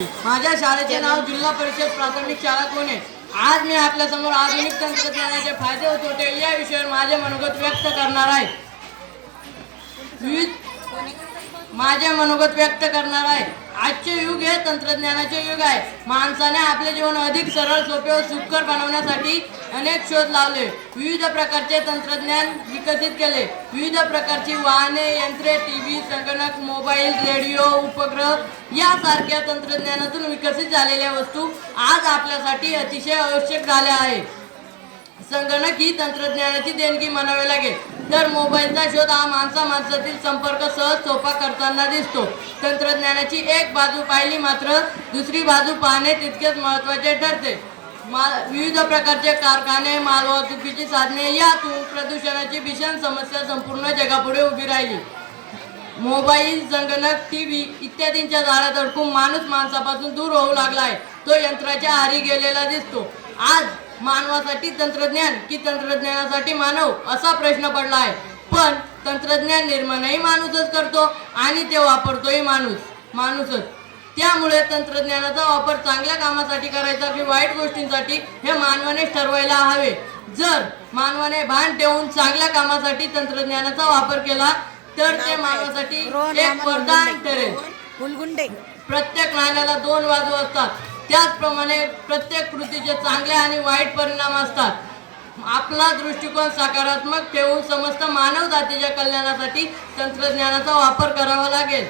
माझ्या शाळेचे नाव जिल्हा परिषद प्राथमिक शाळा कोणे। आज मी आपल्या समोर आधुनिक तंत्रज्ञानाचे फायदे व तोटे या विषयावर माझे मनोगत व्यक्त करणार आहे। आजचे युग हे तंत्रज्ञानाचे युग आहे। माणसाने आपले जीवन अधिक सरळ, सोपे व सुखकर बनवण्यासाठी अनेक शोध लावले, विविध प्रकारचे तंत्रज्ञान विकसित केले। विविध प्रकारची वाहने, यंत्रे, टीव्ही, संगणक, मोबाईल, रेडिओ, उपग्रह यासारख्या तंत्रज्ञानातून विकसित झालेल्या वस्तू आज आपल्यासाठी अतिशय आवश्यक झाल्या आहे। संगणक ही तंत्रज्ञानाची देणगी म्हणावी लागेल, तर मोबाईलचा शोध हा माणसातील संपर्क सहज सोपा करताना दिसतो। तंत्रज्ञानाची एक बाजू पाहिली मात्र दुसरी बाजू पाहणे तितकेच महत्त्वाचे ठरते। विविध प्रकारचे कारखाने, मालवाहतुकीची साधने यातून प्रदूषणाची भीषण समस्या संपूर्ण जगापुढे उभी राहिली। मोबाईल, संगणक, टीव्ही इत्यादींच्या जाळ्यात अडकून माणूस माणसापासून दूर होऊ लागला आहे। तो यंत्राच्या आहारी गेलेला दिसतो। आज मानवासाठी तंत्रज्ञान की तंत्रज्ञानासाठी मानव असा प्रश्न पडला आहे। पण तंत्रज्ञान निर्माणही माणूसच करतो आणि ते वापरतोही माणूसच। त्यामुळे तंत्रज्ञानाचा वापर चांगल्या कामासाठी करायचा की वाईट गोष्टींसाठी हे मानवानेच ठरवायला हवे। जर मानवाने भान ठेवून चांगल्या कामासाठी तंत्रज्ञानाचा वापर केला तर ते मानवासाठी एक वरदान ठरेल। प्रत्येक नाण्याला दोन बाजू असतात, त्याचप्रमाणे प्रत्येक कृतीचे चांगले आणि वाईट परिणाम असतात। आपला दृष्टिकोन सकारात्मक ठेवून समस्त मानव जातीच्या कल्याणासाठी तंत्रज्ञानाचा वापर करावा लागेल।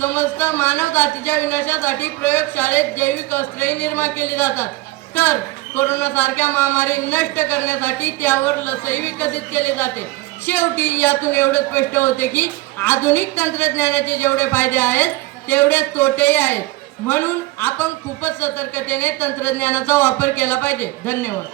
समस्त मानव जातीच्या विनाशासाठी प्रयोगशाळेत जैविक अस्त्रेही निर्माण केली जातात, तर कोरोना सारख्या महामारी नष्ट करण्यासाठी त्यावर लसही विकसित केली जाते। शेवटी यातून एवढे स्पष्ट होते की आधुनिक तंत्रज्ञानाचे जेवढे फायदे आहेत तेवढेच तोटेही आहेत। म्हणून आपण खूपच सतर्कतेने तंत्रज्ञानाचा वापर केला पाहिजे। धन्यवाद।